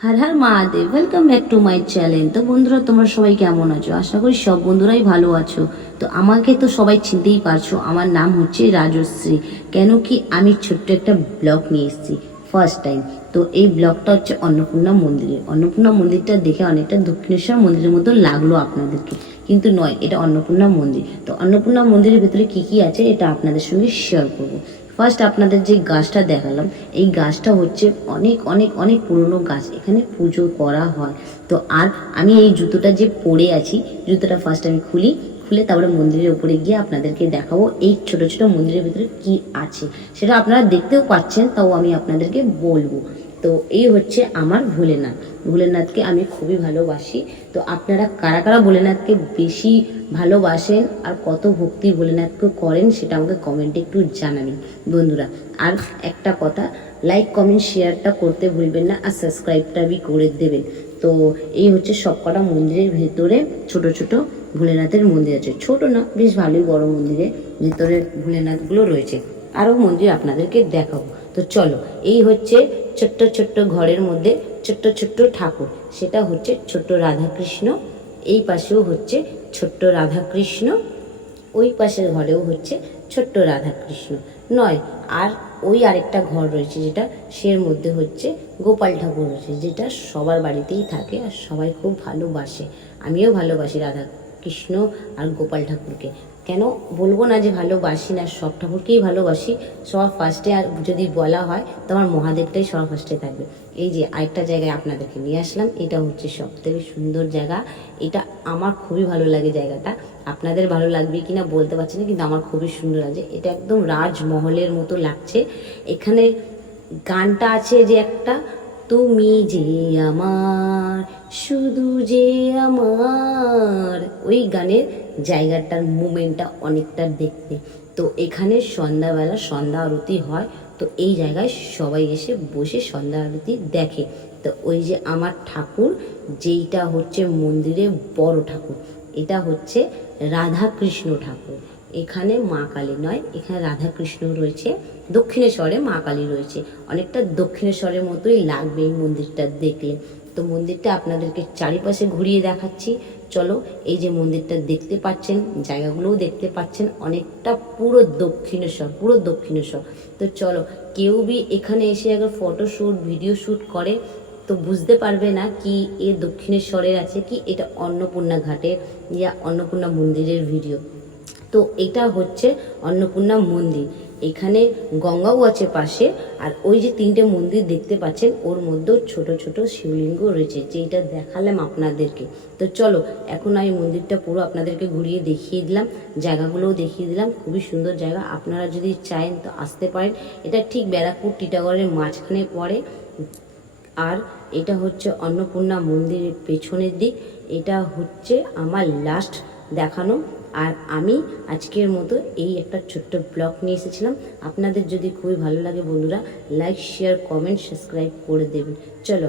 Har Har Mahadev, welcome back to my channel. তো বন্ধুরা, তোমরা সবাই কেমন আছো? আশা করি সব বন্ধুরাই ভালো আছো। তো আমাকে তো সবাই চিনতেই পারছো, আমার নাম হচ্ছে রাজশ্রী। কেন কি আমি ছোট্ট একটা ব্লগ নিয়ে এসেছি ফার্স্ট টাইম। তো এই ব্লগটা হচ্ছে অন্নপূর্ণা মন্দিরের। অন্নপূর্ণা মন্দিরটা দেখে অনেকটা দক্ষিণেশ্বর মন্দিরের মতো লাগলো আপনাদেরকে, কিন্তু নয়, এটা অন্নপূর্ণা মন্দির। তো অন্নপূর্ণা মন্দিরের ভিতরে কি কি আছে এটা আপনাদের সঙ্গে শেয়ার করবো। ফার্স্ট আপনাদের যে গাছটা দেখালাম, এই গাছটা হচ্ছে অনেক অনেক অনেক পুরনো গাছ, এখানে পুজো করা হয়। তো আর আমি এই জুতোটা যে পরে আছি, জুতোটা ফার্স্ট আমি খুলে তারপরে মন্দিরের উপরে গিয়ে আপনাদেরকে দেখাবো এই ছোট ছোট মন্দিরের ভিতরে কি আছে। সেটা আপনারা দেখতেও পাচ্ছেন, তাও আমি আপনাদেরকে বলবো। তো এই হচ্ছে আমার ভোলেনাথ। ভোলেনাথকে আমি খুবই ভালোবাসি। তো আপনারা কারা কারা ভোলেনাথকে বেশি ভালোবাসেন আর কত ভক্তি ভোলেনাথকে করেন সেটা আমাকে কমেন্টে একটু জানাবেন বন্ধুরা। আর একটা কথা, লাইক কমেন্ট শেয়ারটা করতে ভুলবেন না, আর সাবস্ক্রাইবটা বি করে দেবেন। তো এই হচ্ছে সবকটা মন্দিরের ভেতরে ছোট ছোট ভোলেনাথের মন্দির আছে। ছোট না, বেশ ভালোই বড় মন্দিরের ভেতরে ভোলেনাথগুলো রয়েছে। আরও মন্দির আপনাদেরকে দেখাবো। তো চলো, এই হচ্ছে ছোট্ট ছোট্ট ঘরের মধ্যে ছোট্ট ছোট্ট ঠাকুর। সেটা হচ্ছে ছোট্ট রাধাকৃষ্ণ, এই পাশেও হচ্ছে ছোট্ট রাধাকৃষ্ণ, ওই পাশের ঘরেও হচ্ছে ছোট্ট রাধাকৃষ্ণ নয়। আর ওই আরেকটা ঘর রয়েছে যেটা সের মধ্যে হচ্ছে গোপাল ঠাকুর রয়েছে, যেটা সবার বাড়িতেই থাকে আর সবাই খুব ভালোবাসে। আমিও ভালোবাসি রাধা কৃষ্ণ আর গোপাল ঠাকুরকে। কেন বলবো না যে ভালোবাসি না, সব ঠাকুরকেই ভালোবাসি। সবার ফার্স্টে আর যদি বলা হয় তো আমার মহাদেবটাই সবার ফার্স্টে থাকবে। এই যে আরেকটা জায়গায় আপনাদেরকে নিয়ে আসলাম, এটা হচ্ছে সব থেকে সুন্দর জায়গা। এটা আমার খুবই ভালো লাগে জায়গাটা। আপনাদের ভালো লাগবে কিনা বলতে পারছি না, কিন্তু আমার খুবই সুন্দর লাগছে। এটা একদম রাজমহলের মতো লাগছে। এখানে গানটা আছে যে একটা, তুমি যে আমার, শুধু যে আমার, ওই গানের জায়গাটার মুমেন্টটা অনেকটা দেখতে। তো এখানে সন্ধ্যাবেলা সন্ধ্যা আরতি হয়। তো এই জায়গায় সবাই এসে বসে সন্ধ্যা আরতি দেখে। তো ওই যে আমার ঠাকুর, যেইটা হচ্ছে মন্দিরে বড় ঠাকুর, এটা হচ্ছে রাধাকৃষ্ণ ঠাকুর। এখানে মা কালী নয়, এখানে রাধাকৃষ্ণ রয়েছে। দক্ষিণেশ্বরে মা কালী রয়েছে। অনেকটা দক্ষিণেশ্বরের মতোই লাগবে এই মন্দিরটা দেখলে। তো মন্দিরটা আপনাদেরকে চারিপাশে ঘুরিয়ে দেখাচ্ছি। চলো, এই যে মন্দিরটা দেখতে পাচ্ছেন, জায়গাগুলোও দেখতে পাচ্ছেন, অনেকটা পুরো দক্ষিণেশ্বর, পুরো দক্ষিণেশ্বর। তো চলো, কেউ বি এখানে এসে আগে ফটোশ্যুট ভিডিও শ্যুট করে তো বুঝতে পারবে না কি এ দক্ষিণেশ্বরের আছে কি এটা অন্নপূর্ণা ঘাটের ইয়া অন্নপূর্ণা মন্দিরের ভিডিও। তো এটা হচ্ছে অন্নপূর্ণা মন্দির। এখানে গঙ্গাও আছে পাশে। আর ওই যে তিনটে মন্দির দেখতে পাচ্ছেন, ওর মধ্যেও ছোট ছোট শিবলিঙ্গ রয়েছে, যেটা দেখালাম আপনাদেরকে। তো চলো, এখন আমি মন্দিরটা পুরো আপনাদেরকে ঘুরিয়ে দেখিয়ে দিলাম, জায়গাগুলোও দেখিয়ে দিলাম। খুবই সুন্দর জায়গা, আপনারা যদি চান তো আসতে পারেন। এটা ঠিক ব্যারাকপুর টিটাগড়ের মাঝখানে পড়ে। আর এটা হচ্ছে অন্নপূর্ণা মন্দিরের পেছনের দিক। এটা হচ্ছে আমার লাস্ট দেখানো। আর আমি আজকের মতো এই একটা ছোট্ট ব্লগ নিয়ে এসেছিলাম। আপনাদের যদি খুবই ভালো লাগে বন্ধুরা, লাইক শেয়ার কমেন্ট সাবস্ক্রাইব করে দেবেন। চলো।